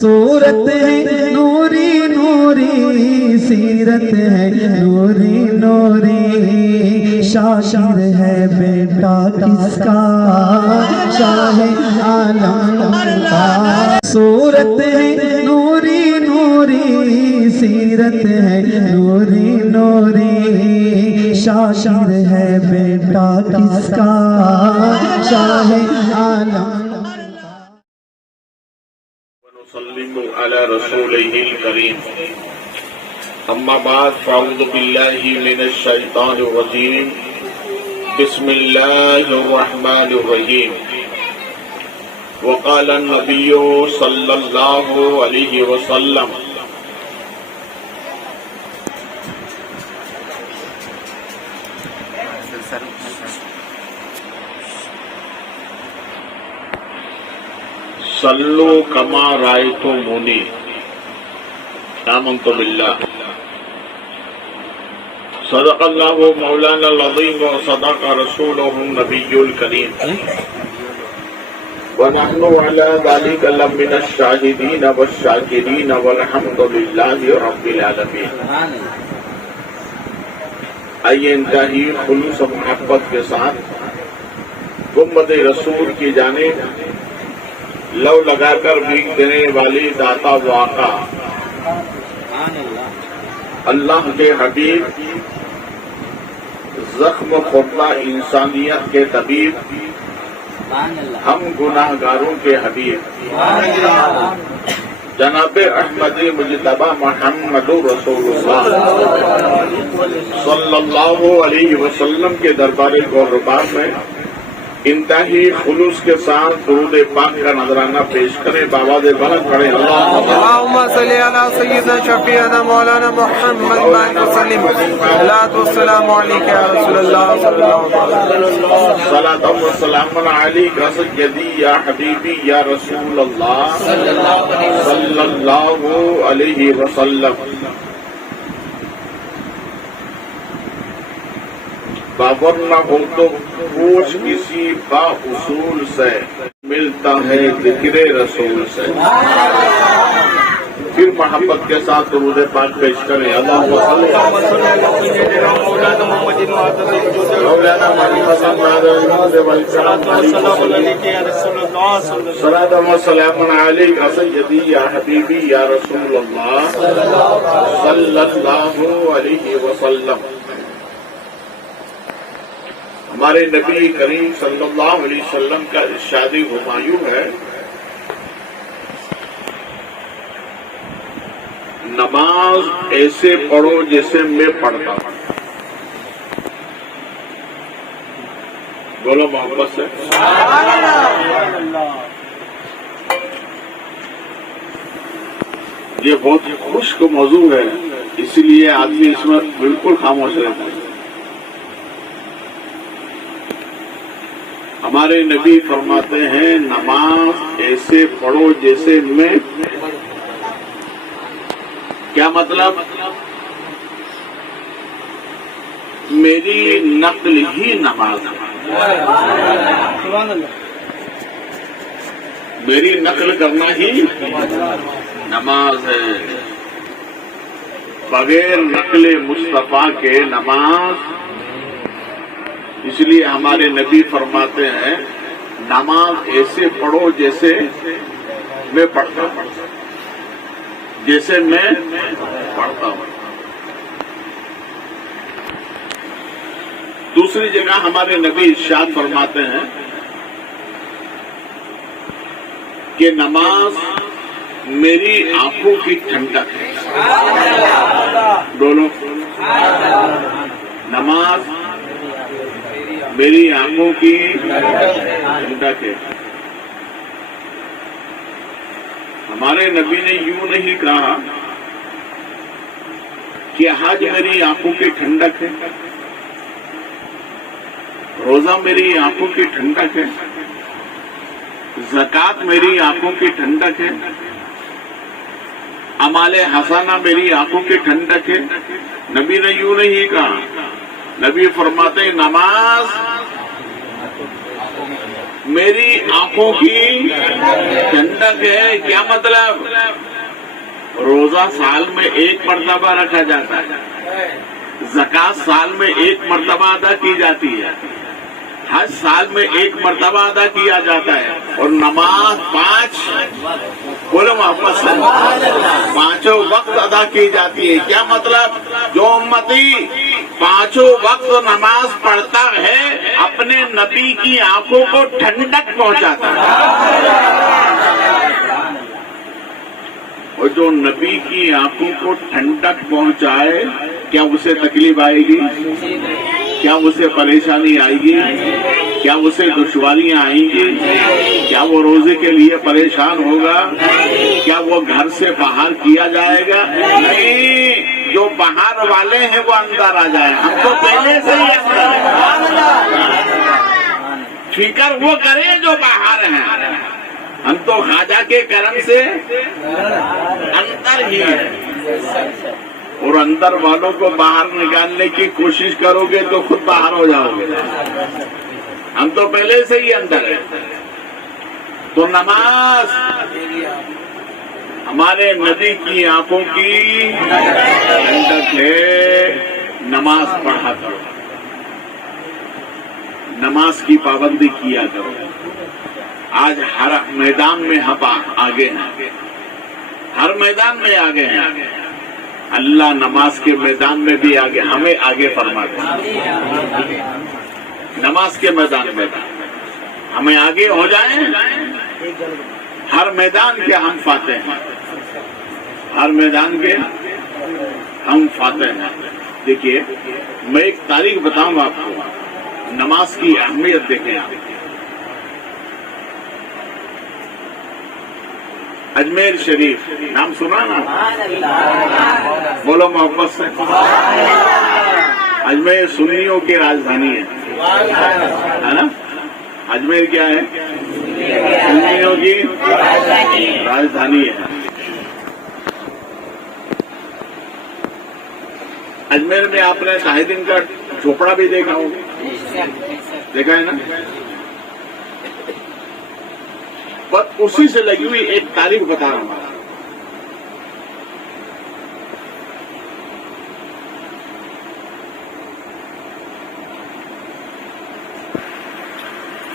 صورت ہے نوری نوری، سیرت ہے نوری نوری، شاعر ہے بیٹا کس کا، شاہ عالم کا۔ صورت ہے نوری نوری، سیرت ہے نوری نوری، شاعر ہے بیٹا کس کا، شاہ عالم۔ صلوا على رسوله الكريم اما بعد فاعوذ بالله من الشيطان الرجيم بسم الله الرحمن الرحيم وقال النبي صلى الله عليه وسلم صلو کما رأیتمونی آمنت باللہ صدق اللہ مولانا العظیم وصدق رسولہ النبی الکریم ونحن على ذلك لمن الشاہدین والشاکرین والحمد للہ رب العالمین۔ آئیے انتہائی خلوص و محبت کے ساتھ گنبد رسول کی جانب لو لگا کر بھیگ دینے والی داتا واقع اللہ کے حبیب، زخم خوردہ انسانیت کے طبیب، ہم گناہ گاروں کے حبیب جناب احمد مجتبی محمد رسول اللہ صلی اللہ علیہ وسلم کے دربار گوہربار میں انتہائی خلوص کے ساتھ درود پاک کا نذرانہ پیش کریں۔ بآواز بلند پڑھیں اللہم صلی علی سیدنا شفیعنا مولانا محمد وسلم، صلاۃ والسلام علیک یا رسول اللہ صلی اللہ علیہ وسلم، صلاۃ والسلام علیک سیدی یا حبیبی یا رسول اللہ صلی اللہ علیہ وسلم۔ باور نہ ہو تو پوچھ کسی با اصول سے، ملتا ہے ذکر رسول سے۔ پھر محبت کے ساتھ درود پاک پیش کریں۔ اللہم صلی مولانا محمد صلاۃ و سلام علیک سیدی یا حبیبی یا رسول اللہ صلی اللہ علیہ وسلم۔ ہمارے نبی کریم صلی اللہ علیہ وسلم کا ارشاد ہمایوں ہے، نماز ایسے پڑھو جیسے میں پڑھتا ہوں۔ بولو محبت سے۔ یہ بہت خشک موضوع ہے، اسی لیے آدمی اس میں بالکل خاموش رہتا ہے۔ ہمارے نبی فرماتے ہیں نماز ایسے پڑھو جیسے میں، کیا مطلب؟ میری نقل ہی نماز ہے، میری نقل کرنا ہی نماز ہے۔ بغیر نقل مصطفیٰ کے نماز، اس لیے ہمارے نبی فرماتے ہیں نماز ایسے پڑھو جیسے میں پڑھتا ہوں، جیسے میں پڑھتا ہوں۔ دوسری جگہ ہمارے نبی ارشاد فرماتے ہیں کہ نماز میری آنکھوں کی ٹھنڈک ہے۔ بولو، نماز میری آنکھوں کی ٹھنڈک ہے۔ ہمارے نبی نے یوں نہیں کہا کہ حج میری آنکھوں کی ٹھنڈک ہے، روزہ میری آنکھوں کی ٹھنڈک ہے، زکوٰۃ میری آنکھوں کی ٹھنڈک ہے، اعمال حسنہ میری آنکھوں کی ٹھنڈک ہے۔ نبی نے یوں نہیں کہا، نبی فرماتے ہیں نماز میری آنکھوں کی ٹھنڈک ہے۔ کیا مطلب؟ روزہ سال میں ایک مرتبہ رکھا جاتا ہے، زکوٰۃ سال میں ایک مرتبہ ادا کی جاتی ہے، حج سال میں ایک مرتبہ ادا کیا جاتا ہے، اور نماز 5 بولو محبت سے 5 وقت ادا کی جاتی ہے۔ کیا مطلب؟ جو امتی 5 وقت نماز پڑھتا ہے اپنے نبی کی آنکھوں کو ٹھنڈک پہنچاتا ہے، اور جو نبی کی آنکھوں کو ٹھنڈک پہنچائے کیا اسے تکلیف آئے گی؟ کیا اسے پریشانی آئے گی؟ کیا اسے دشواریاں آئیں گی؟ کیا وہ روزے کے لیے پریشان ہوگا؟ کیا وہ گھر سے باہر کیا جائے گا؟ نہیں، جو باہر والے ہیں وہ اندر آ جائیں، ہم تو پہلے سے ہی اندر ہیں۔ فکر وہ کریں جو باہر ہیں، ہم تو خواجہ کے کرم سے اندر ہی ہیں، اور اندر والوں کو باہر نکالنے کی کوشش کرو گے تو خود باہر ہو جاؤ گے، ہم تو پہلے سے ہی اندر ہیں۔ تو نماز ہمارے نبی کی آنکھوں کی ٹھنڈک ہے، نماز پڑھا کرو، نماز کی پابندی کیا کرو۔ آج ہر میدان میں ہم آگے ہیں، ہر میدان میں آگے ہیں، اللہ نماز کے میدان میں بھی آگے، ہمیں آگے فرماتے ہیں، نماز کے میدان میں ہمیں آگے ہو جائیں، ہر میدان کے ہم فاتح ہیں، ہر میدان کے ہم فاتح ہیں۔ دیکھیے میں ایک تاریخ بتاؤں آپ کو، نماز کی اہمیت دیکھیں آپ۔ اجمیر شریف نام سنا نا؟ بولو محبت سے۔ اجمیر سنیوں کی راجدھانی ہے نا؟ اجمیر کیا ہے؟ سنیوں کی راجدھانی ہے۔ اجمیر میں آپ نے شاہدین کا جھوپڑا بھی دیکھا ہوگا، دیکھا ہے نا؟ بس اسی سے لگی ہوئی ایک تاریخ بتا رہا ہوں۔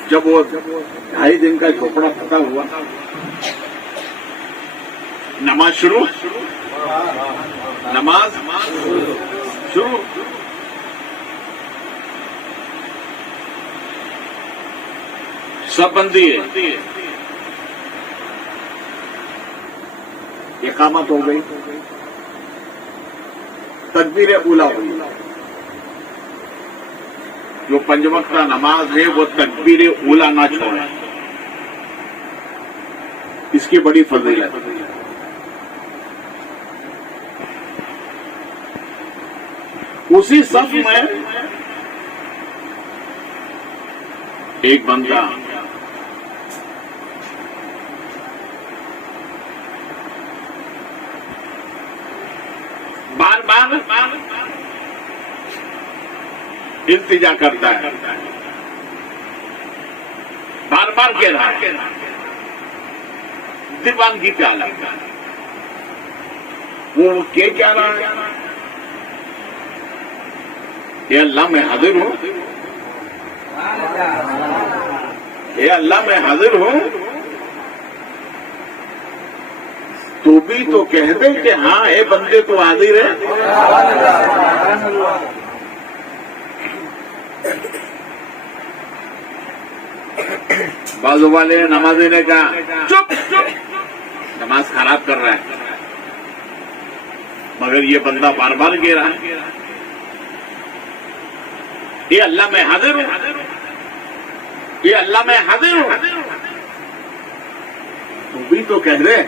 جب وہ 2.5 دن کا جھوپڑا پھٹا ہوا، نماز شروع، نماز شروع، سب بندی ہے، اقامت ہو گئی، تکبیر اولیٰ ہوئی۔ جو 5 وقتہ نماز ہے وہ تکبیر اولیٰ نہ چھوڑیں، اس کی بڑی فضیلت۔ اسی صف میں ایک بندہ بار بار التجا کرتا ہے، بار بار کہہ رہا ہے، دیوانگی پہ آ لگتا ہے۔ وہ کیا رہا ہے؟ اے اللہ میں حاضر ہوں، اے اللہ میں حاضر ہوں، تو بھی تو کہہ دے کہ ہاں اے بندے تو حاضر ہے۔ بازو والے نمازی نے کہا چپ، نماز خراب کر رہا ہے، مگر یہ بندہ بار بار کہہ رہا ہے یہ اللہ میں حاضر ہوں، یہ اللہ میں حاضر ہوں، تو بھی تو کہہ رہے۔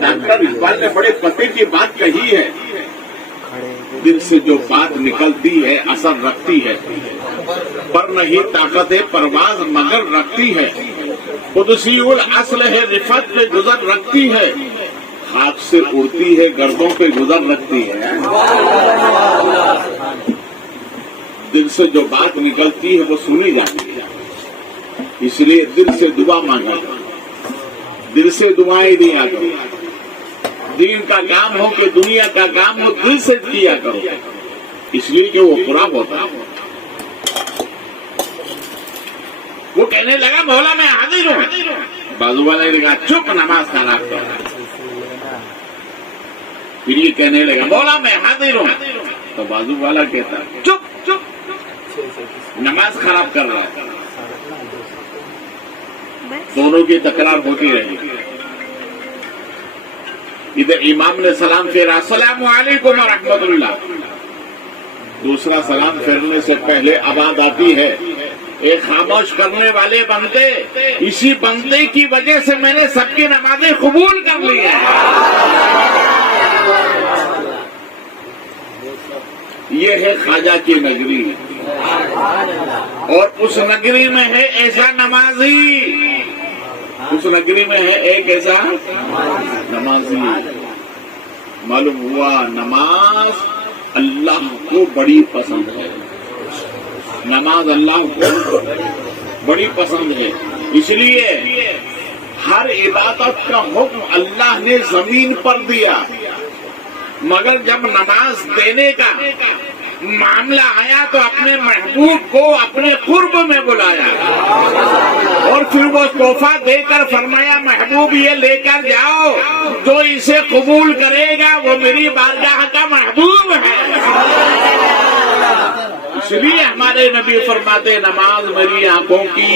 ڈاکٹر اقبال نے بڑے پتے کی بات کہی ہے، دل سے جو بات نکلتی ہے اثر رکھتی ہے، پر نہیں طاقت پرواز مگر رکھتی ہے، قدسی الاصل ہے رفت پہ گزر رکھتی ہے، ہاتھ سے اڑتی ہے گردوں پہ گزر رکھتی ہے۔ دل سے جو بات نکلتی ہے وہ سنی جاتی ہے، اس لیے دل سے دعا مانگا، دل سے دعائیں دیا کرو. دین کا کام ہو کہ دنیا کا کام ہو دل سے کیا کرو, اس لیے کہ وہ پورا ہوتا ہے. وہ کہنے لگا مولا میں حاضر ہوں. بازو والا نے کہا چپ, نماز خراب کر رہا. پھر یہ کہنے لگا مولا میں حاضر ہوں. تو بازو والا کہتا چپ چپ, نماز خراب کر رہا ہے. دونوں کی تکرار ہوتی رہی. ادھر امام نے سلام پھیرا, السلام علیکم ورحمۃ اللہ. دوسرا سلام پھیرنے سے پہلے آواز آتی ہے, ایک خاموش کرنے والے بندے, اسی بندے کی وجہ سے میں نے سب کی نمازیں قبول کر لی ہیں. یہ ہے خواجہ کی نگری, اور اس نگری میں ہے ایسا نمازی, اس نگری میں ہے ایک ایسا نمازی. معلوم ہوا نماز اللہ کو بڑی پسند ہے. نماز اللہ کو بڑی پسند ہے. اس لیے ہر عبادت کا حکم اللہ نے زمین پر دیا, مگر جب نماز دینے کا معاملہ آیا تو اپنے محبوب کو اپنے قرب میں بلایا, اور پھر وہ تحفہ دے کر فرمایا محبوب یہ لے کر جاؤ, جو اسے قبول کرے گا وہ میری بارگاہ کا محبوب ہے. اس لیے ہمارے نبی فرماتے نماز میری آنکھوں کی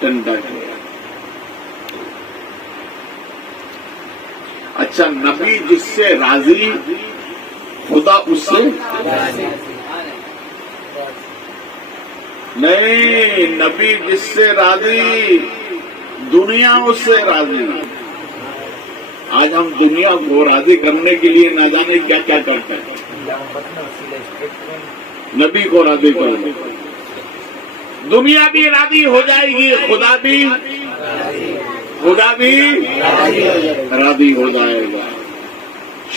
ٹھنڈک ہے. اچھا, نبی جس سے راضی خدا اس سے نہیں. نبی جس سے راضی دنیا اس سے راضی. آج ہم دنیا کو راضی کرنے کے لیے نہ جانے کیا کیا کرتے ہیں. نبی کو راضی کرو, دنیا بھی راضی ہو جائے گی, خدا بھی راضی ہو جائے گا.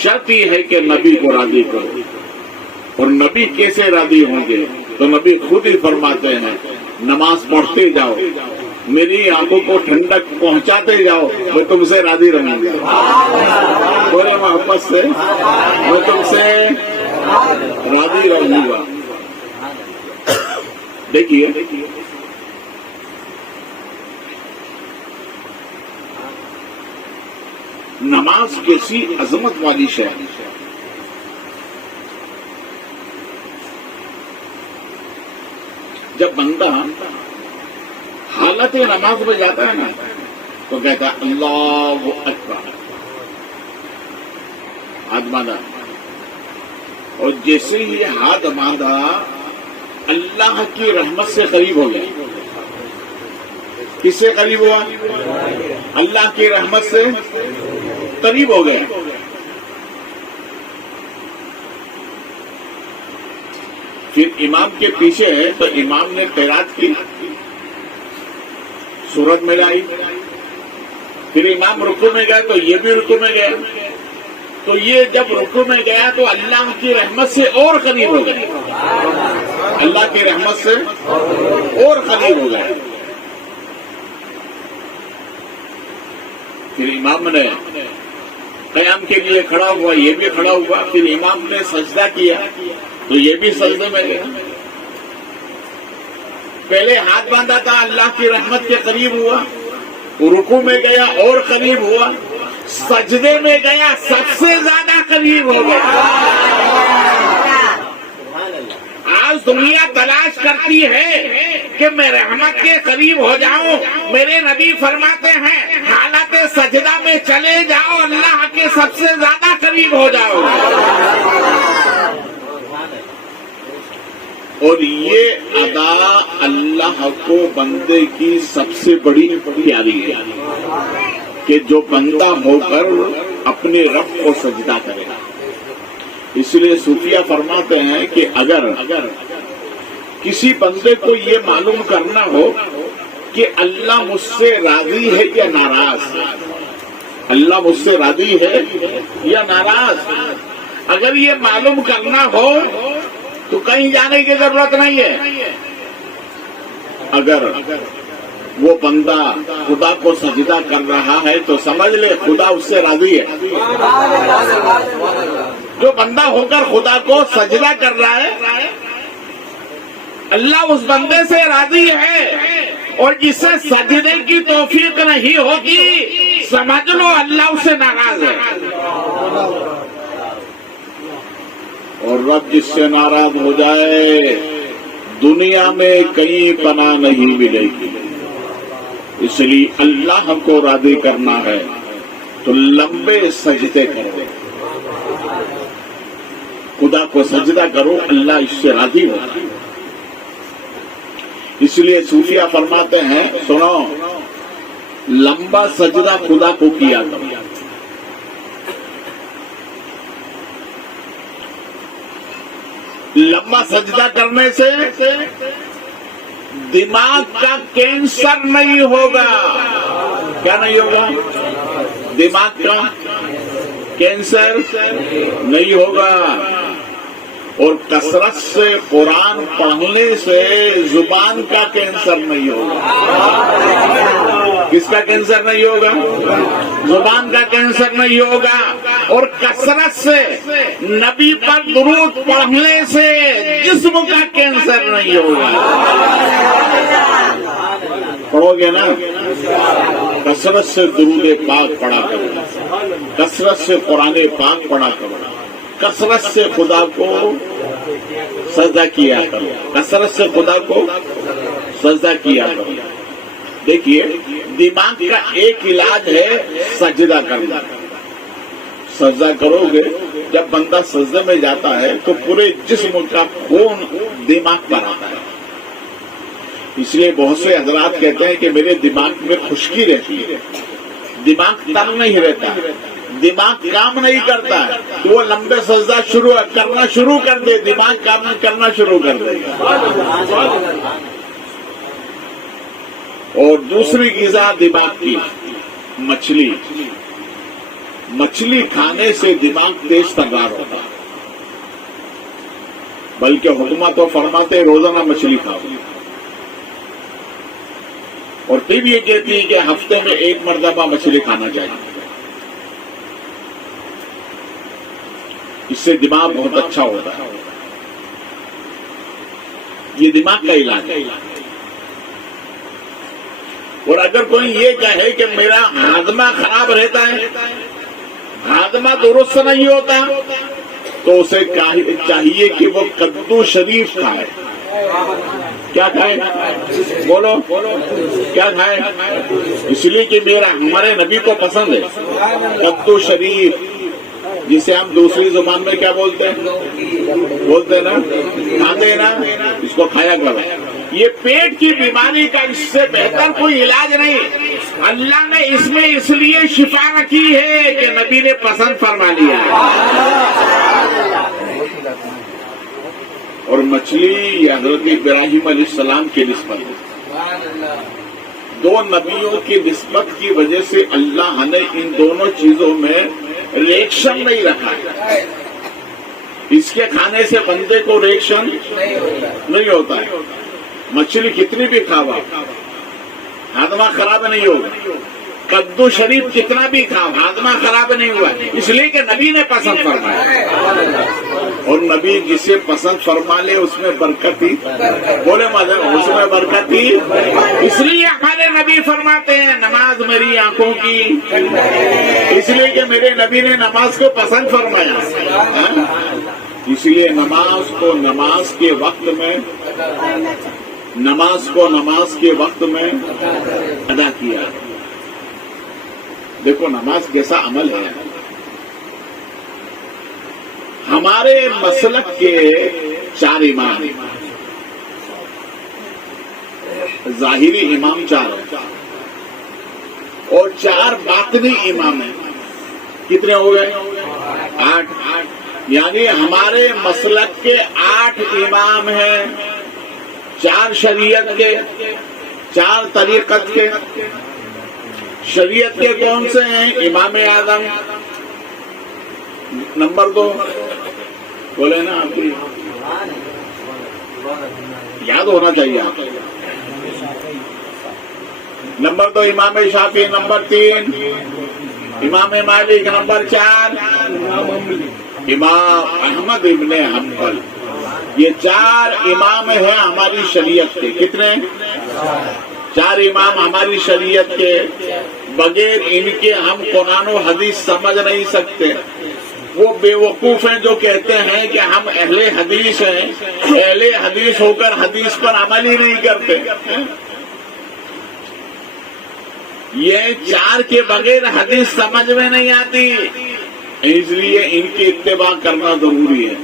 شرط یہ ہے کہ نبی کو راضی کرو. اور نبی کیسے راضی ہوں گے تو نبی خود ہی فرماتے ہیں نماز پڑھتے جاؤ, میری آنکھوں کو ٹھنڈک پہنچاتے جاؤ, میں تم سے راضی رہوں گا. بولے محبت سے, میں تم سے راضی رہوں گا. دیکھیے نماز کیسی عظمت والی شے ہے. جب بندہ حالت نماز میں جاتا ہے نا تو کہتا ہے اللہ اکبر, ہاتھ باندھا, اور جیسے ہی ہاتھ باندھا اللہ کی رحمت سے قریب ہو گیا. کس سے قریب ہوا؟ اللہ کی رحمت سے قریب ہو گیا. پھر امام کے پیچھے ہے تو امام نے قرات کی, سورت میں لائی. پھر امام رکوع میں گئے تو یہ بھی رکوع میں گئے. تو یہ جب رکوع میں گیا تو اللہ کی رحمت سے اور قریب ہو گئے. اللہ کی رحمت سے اور قریب ہو گئے. پھر امام نے قیام کے لیے کھڑا ہوا, یہ بھی کھڑا ہوا. پھر امام نے سجدہ کیا تو یہ بھی سجدے میں گیا. پہلے ہاتھ باندھا تھا, اللہ کی رحمت کے قریب ہوا. رکوع میں گیا اور قریب ہوا. سجدے میں گیا سب سے زیادہ قریب ہو گیا. آج دنیا تلاش کرتی ہے کہ میں رحمت کے قریب ہو جاؤں. میرے نبی فرماتے ہیں حالت سجدہ میں چلے جاؤ, اللہ کے سب سے زیادہ قریب ہو جاؤ. اور یہ ادا اللہ کو بندے کی سب سے بڑی پیاری ہے کہ جو بندہ ہو کر اپنے رب کو سجدہ کرے. اس لیے صوفیہ فرماتے ہیں کہ اگر کسی بندے کو یہ معلوم کرنا ہو کہ اللہ مجھ سے راضی ہے یا ناراض, اللہ مجھ سے راضی ہے یا ناراض, اگر یہ معلوم کرنا ہو تو کہیں جانے کی ضرورت نہیں ہے. اگر وہ بندہ خدا کو سجدہ کر رہا ہے تو سمجھ لے خدا اس سے راضی ہے. جو بندہ ہو کر خدا کو سجدہ کر رہا ہے اللہ اس بندے سے راضی ہے، اور جسے سجدے کی توفیق نہیں ہوگی سمجھ لو اللہ اس سے ناراض ہے. اور رب جس سے ناراض ہو جائے دنیا میں کہیں پناہ نہیں ملے گی. اس لیے اللہ کو راضی کرنا ہے تو لمبے سجدے کرو، خدا کو سجدہ کرو، اللہ اس سے راضی ہو. اس لیے صوفیہ فرماتے ہیں سنو لمبا سجدہ خدا کو کیا کرو. لمبا سجدہ کرنے سے دماغ کا کینسر نہیں ہوگا. کیا نہیں ہوگا؟ دماغ کا کینسر نہیں ہوگا. اور کثرت سے قرآن پڑھنے سے زبان کا کینسر نہیں ہوگا. کس کا کینسر نہیں ہوگا؟ زبان کا کینسر نہیں ہوگا. اور کثرت سے نبی پر درود پڑھنے سے جسم کا کینسر نہیں ہوگا. پڑھو گے نا؟ کثرت سے درود پاک پڑھا کرو، کثرت سے قرآن پاک پڑھا کرو، کثرت سے خدا کو سجدہ کیا کرو، کثرت سے خدا کو سجدہ کیا کرو. دیکھیے دماغ کا ایک علاج ہے سجدہ کرنا. سجدہ کرو گے جب بندہ سجدے میں جاتا ہے تو پورے جسم کا خون دماغ پر آتا ہے. اس لیے بہت سے حضرات کہتے ہیں کہ میرے دماغ میں خشکی رہتی ہے، دماغ تر نہیں رہتا، دماغ کام نہیں کرتا ہے. تو وہ لمبے سجدہ کرنا شروع کر دے، دماغ کام کرنا شروع کر دے. اور دوسری غذا دماغ کی مچھلی. مچھلی کھانے سے دماغ تیز ترار ہوتا ہے. بلکہ حکومت تو فرماتے روزانہ مچھلی کھاؤ. اور ٹیم یہ کہتی ہے کہ ہفتے میں ایک مرتبہ مچھلی کھانا چاہیے. اس سے دماغ بہت اچھا ہوتا ہے. یہ دماغ کا علاج ہے. اور اگر کوئی یہ کہے کہ میرا ہاضمہ خراب رہتا ہے، ہاضمہ درست نہیں ہوتا، تو اسے چاہیے کہ وہ کدو شریف کھائے. کیا کھائے؟ بولو کیا کھائے؟ اس لیے کہ ہمارے نبی کو پسند ہے کدو شریف، جسے ہم دوسری زبان میں کیا بولتے ہیں نا، کھاتے ہیں نا، اس کو کھایا کرو. یہ پیٹ کی بیماری کا اس سے بہتر کوئی علاج نہیں. اللہ نے اس میں اس لیے شفا رکھی ہے کہ نبی نے پسند فرما لیا. اور مچھلی یہ حضرت ابراہیم علیہ السلام کی نسبت ہے. دو نبیوں کی نسبت کی وجہ سے اللہ نے ان دونوں چیزوں میں ریئیکشن نہیں رکھا ہے. اس کے کھانے سے بندے کو ریئیکشن نہیں ہوتا ہے. مچھلی کتنی بھی کھاوا ہاضمہ خراب نہیں ہوگا. کدو شریف کتنا بھی کھاؤ ہاضمہ خراب نہیں ہوا، اس لیے کہ نبی نے پسند فرمایا. اور نبی جسے پسند فرما لے اس میں برکت ہی، بولے مدر اس میں برکت ہی. اس لیے ہمارے نبی فرماتے ہیں نماز میری آنکھوں کی، اس لیے کہ میرے نبی نے نماز کو پسند فرمایا. اس لیے نماز کو نماز کے وقت میں ادا کیا. دیکھو نماز کیسا عمل ہے. ہمارے مسلک کے 4 امام، ظاہری امام 4 اور 4 باطنی امام ہیں. کتنے ہو گئے؟ 8. یعنی ہمارے مسلک کے 8 امام ہیں. 4 شریعت کے، 4 طریقت کے. شریعت کے کون سے ہیں؟ امام اعظم نمبر 2. بولے نا آپ کی یاد ہونا چاہیے. آپ نمبر 2 امام شافعی، نمبر 3 امام مالک، نمبر 4 امام احمد ابن حنبل۔ یہ 4 امام ہیں ہماری شریعت کے۔ کتنے؟ 4 امام ہماری شریعت کے، بغیر ان کے ہم قرآن و حدیث سمجھ نہیں سکتے۔ وہ بے وقوف ہیں جو کہتے ہیں کہ ہم اہل حدیث ہیں، اہل حدیث ہو کر حدیث پر عمل ہی نہیں کرتے۔ یہ 4 کے بغیر حدیث سمجھ میں نہیں آتی، اس لیے ان کی اتباع کرنا ضروری ہے۔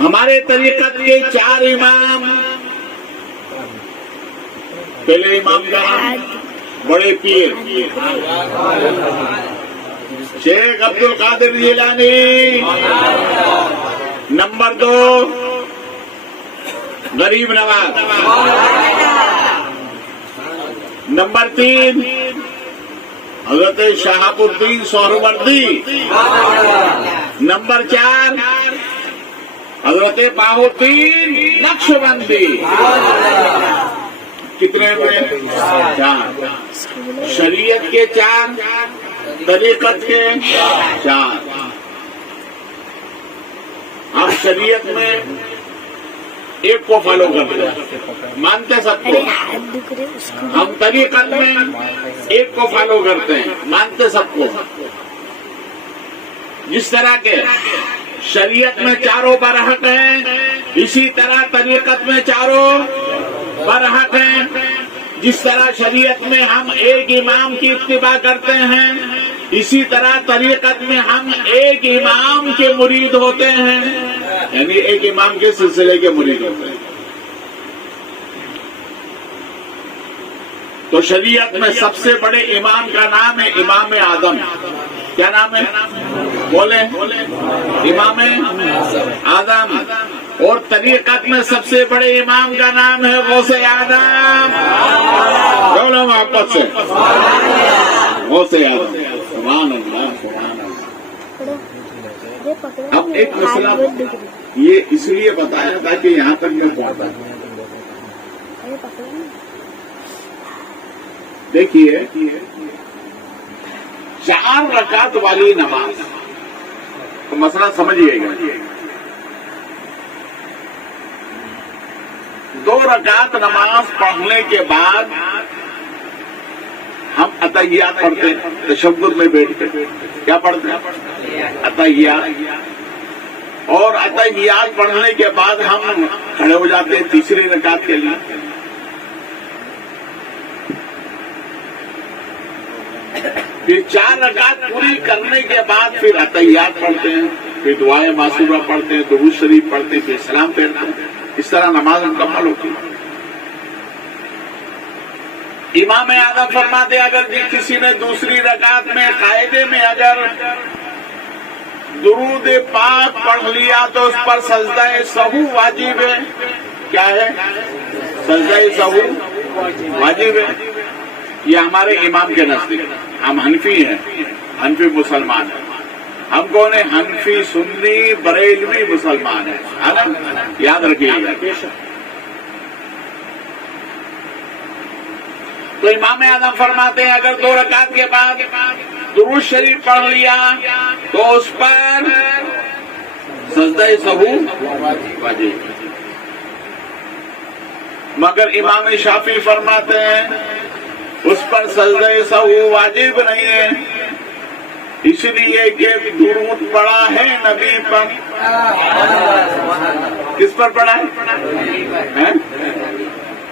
ہمارے طریقت کے 4 امام، پہلے امام کا نام بڑے پیر شیخ عبد القادر جیلانی، نمبر 2 غریب نواز، نمبر 3 حضرت شہاب الدین سہروردی، نمبر 4 حضرت بہاؤالدین نقشبندی۔ کتنے ہوئے؟ 4۔ شریعت کے 4، طریقت کے 4۔ ہم شریعت میں ایک کو فالو کرتے ہیں، مانتے سب کو۔ ہم طریقت میں ایک کو فالو کرتے ہیں، مانتے سب کو۔ جس طرح کے شریعت میں 4 برحق ہیں، اسی طرح طریقت میں 4 برحق ہیں۔ جس طرح شریعت میں ہم ایک امام کی اتباع کرتے ہیں، اسی طرح طریقت میں ہم ایک امام کے مرید ہوتے ہیں، یعنی ایک امام کے سلسلے کے مرید ہوتے ہیں۔ تو شریعت میں سب سے بڑے امام کا نام ہے امام اعظم۔ کیا نام ہے؟ بولیں۔ امام اعظم۔ اور طریقت میں سب سے بڑے امام کا نام ہے غوث اعظم۔ بولو محبت سے، غوث اعظم۔ سبحان اللہ، سبحان اللہ۔ اب ایک مسئلہ یہ اس لیے بتایا تھا کہ یہاں تک میں پہنچا۔ دیکھیے 4 رکعت والی نماز، تو مسئلہ سمجھیے گا۔ 2 رکعت نماز پڑھنے کے بعد ہم اتحیات پڑھتے ہیں، تشہد میں بیٹھ کے کیا پڑھتے ہیں؟ اتحیات۔ اور اتحیات پڑھنے کے بعد ہم کھڑے ہو جاتے ہیں تیسری رکعت کے لیے۔ پھر 4 رکعت پوری کرنے کے بعد پھر اتحیات پڑھتے ہیں، پھر دعائیں معصورہ پڑھتے ہیں، درود شریف پڑھتے ہیں، پھر سلام پھیرتے ہیں۔ اس طرح نماز مکمل ہوتی ہے۔ امام اعظم فرماتے اگر کسی نے دوسری رکعت میں قاعدے میں اگر درود پاک پڑھ لیا تو اس پر سجدہ سہو واجب ہے۔ کیا ہے؟ سجدہ سہو واجب ہے۔ یہ ہمارے امام کے نزدیک، ہم حنفی ہیں، حنفی مسلمان ہیں۔ ہم کون ہیں؟ حنفی سنی بریلوی مسلمان ہیں، ہے نا؟ یاد رکھیے گا۔ تو امام اعظم فرماتے ہیں اگر 2 رکعت کے بعد درود شریف پڑھ لیا تو اس پر سجدہ سہو واجب۔ مگر امام شافعی فرماتے ہیں اس پر سجدہ سہو واجب نہیں ہے، اس لیے کہ درود پڑا ہے نبی پر۔ کس پر پڑا ہے؟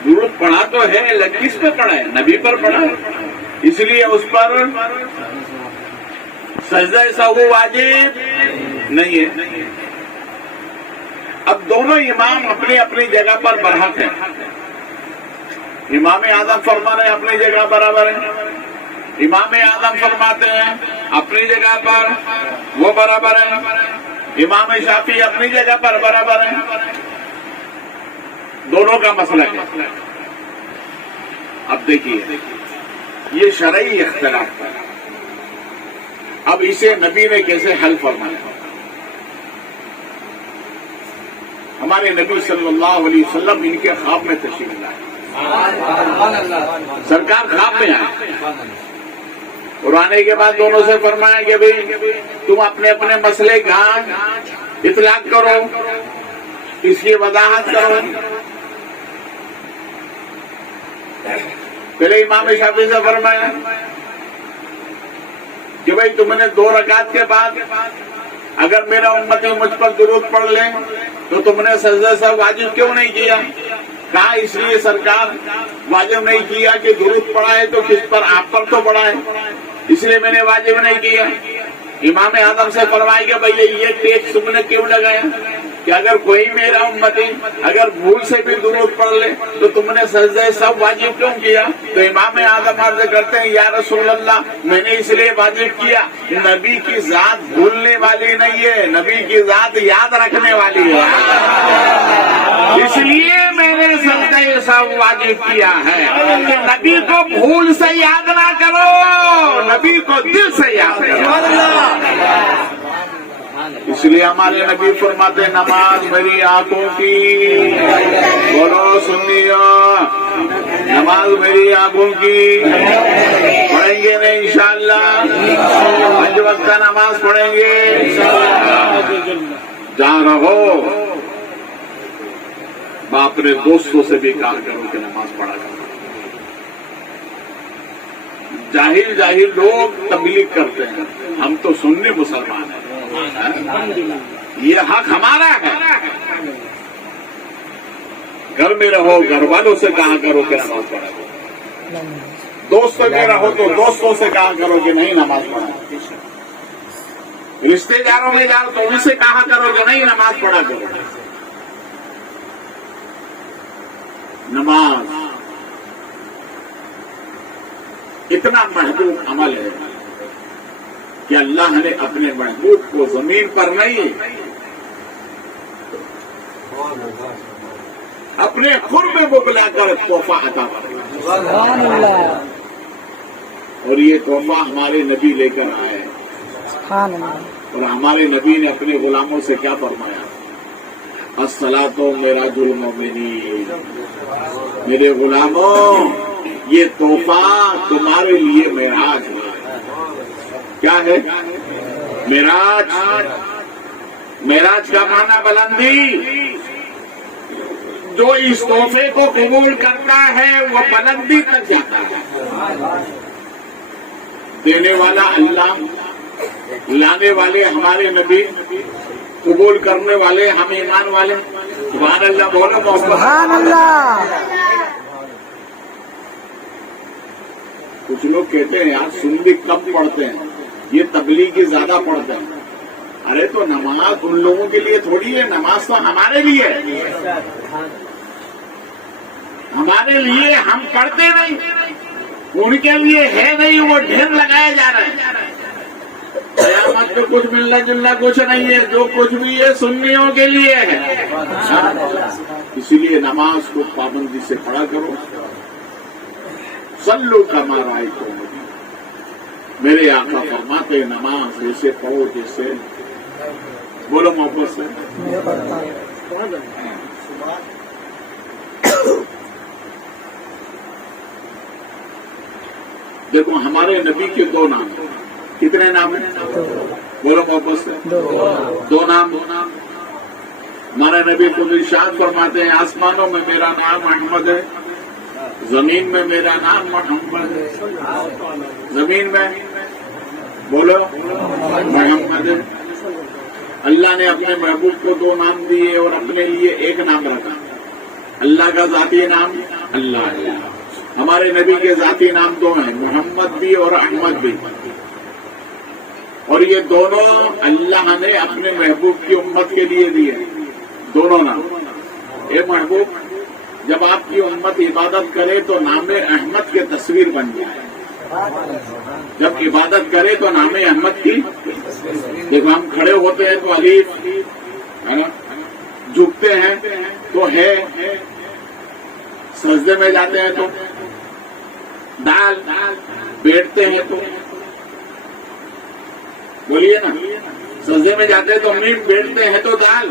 درود پڑھا تو ہے لیکن کس پر پڑھا ہے؟ نبی پر پڑھا ہے، اس لیے اس پر سجدہ سہو واجب نہیں ہے۔ اب دونوں امام اپنی اپنی جگہ پر برحق ہیں۔ امام اعظم فرما رہے اپنی جگہ برابر ہیں، امام اعظم فرماتے ہیں اپنی جگہ پر وہ برابر ہیں، امام شافعی اپنی جگہ پر برابر ہیں۔ دونوں کا مسئلہ ہے۔ اب دیکھیے یہ شرعی اختلاف ہے، اب اسے نبی نے کیسے حل فرمایا؟ ہمارے نبی صلی اللہ علیہ وسلم ان کے خواب میں تشریف لائے. سرکار خواب میں آئے اور آنے کے بعد دونوں سے فرمایا کہ بھئی تم اپنے اپنے مسئلے کا اطلاق کرو، اس کی وضاحت کرو. پہلے امام شافعی سے فرمایا کہ بھئی تم نے 2 رکعت کے بعد اگر میرا امتی مجھ پر درود پڑھ لیں تو تم نے سجدہ سہو واجب کیوں نہیں کیا؟ کہا اس لیے سرکار واجب نہیں کیا کہ درود پڑھا ہے تو کس پر، آپ پر تو پڑھا ہے، اس لیے میں نے واجب نہیں کیا. امام اعظم سے فرمایا کہ بھئی یہ ٹیکس تم نے کیوں لگایا کہ اگر کوئی میرا امتی اگر بھول سے بھی درود پڑھ لے تو تم نے سجدہ سب واجب کیوں کیا؟ تو امام اعظم عرض کرتے ہیں یا رسول اللہ میں نے اس لیے واجب کیا، نبی کی ذات بھولنے والی نہیں ہے، نبی کی ذات یاد رکھنے والی ہے، اس لیے میں نے سجدہ سب واجب کیا ہے کہ نبی کو بھول سے یاد نہ کرو، نبی کو دل سے یاد کرو. اس لیے ہمارے نبی فرماتے ہیں نماز میری آنکھوں کی، بولو سنیو، نماز میری آنکھوں کی. پڑھیں گے نا انشاءاللہ، 5 وقت کا نماز پڑھیں گے. جہاں رہو اپنے دوستوں سے بھی کہا کرو کہ نماز پڑھا کرو. جاہل لوگ تبلیغ کرتے ہیں، ہم تو سنی مسلمان ہیں، یہ حق ہمارا ہے. گھر میں رہو گھر والوں سے کہا کرو کہ نماز پڑھا کرو، دوستوں میں رہو تو دوستوں سے کہا کرو کہ نہیں نماز پڑھا. رشتے داروں میں جاؤ تو ان سے کہا کرو کہ نہیں نماز پڑھا کرو. نماز اتنا محبوب عمل ہے کہ اللہ نے اپنے محبوب کو زمین پر نہیں اپنے قرب میں بلا کر تحفہ عطا فرمایا. اور یہ تحفہ ہمارے نبی لے کر آئے اور ہمارے نبی نے اپنے غلاموں سے کیا فرمایا؟ الصلاۃ معراج المومنین، میرے غلاموں یہ تحفہ تمہارے لیے معراج ہے. کیا ہے معراج؟ معراج کا معنی بلندی. جو اس تحفے کو قبول کرتا ہے وہ بلندی تک جاتا ہے. دینے والا اللہ، لانے والے ہمارے نبی، قبول کرنے والے ہم ایمان والے. سبحان اللہ بولو، سبحان اللہ. کچھ لوگ کہتے ہیں یار سنی کم پڑھتے ہیں، یہ تبلیغی زیادہ پڑھتے ہیں. ارے تو نماز ان لوگوں کے لیے تھوڑی ہے، نماز تو ہمارے لیے ہے. ہمارے لیے ہم پڑھتے نہیں، ان کے لیے ہے نہیں، وہ ڈھیر لگائے جا رہے ہیں. قیامت میں کچھ ملنا جلنا کچھ نہیں ہے، جو کچھ بھی ہے سنیوں کے لیے ہے. اسی لیے نماز کو پابندی سے پڑھا کرو. صلو کما رأیتمونی، میرے آقا فرماتے نماز ایسے پڑھو جیسے، بولو محبت سے. دیکھو ہمارے نبی کے 2 نام، کتنے نام ہیں؟ بولو محبت سے. 2 نام. ہمارے نبی خود ارشاد فرماتے ہیں آسمانوں میں میرا نام احمد ہے، زمین میں میرا نام محمد ہے. زمین میں بولو محمد ہے. اللہ نے اپنے محبوب کو 2 نام دیے اور اپنے لیے 1 نام رکھا. اللہ کا ذاتی نام اللہ ہے. ہمارے نبی کے ذاتی نام 2 ہیں، محمد بھی اور احمد بھی. اور یہ دونوں اللہ نے اپنے محبوب کی امت کے لیے دیے دونوں نام. اے محبوب جب آپ کی امت عبادت کرے تو نام احمد کی تصویر بن جائے. جب عبادت کرے تو نام احمد کی، جب ہم کھڑے ہوتے ہیں تو الف ہے نا، جھکتے ہیں تو ہے، سجدے میں جاتے ہیں تو دال، بیٹھتے ہیں تو بولیے نا، سجدے میں جاتے ہیں تو میم، بیٹھتے ہیں تو دال.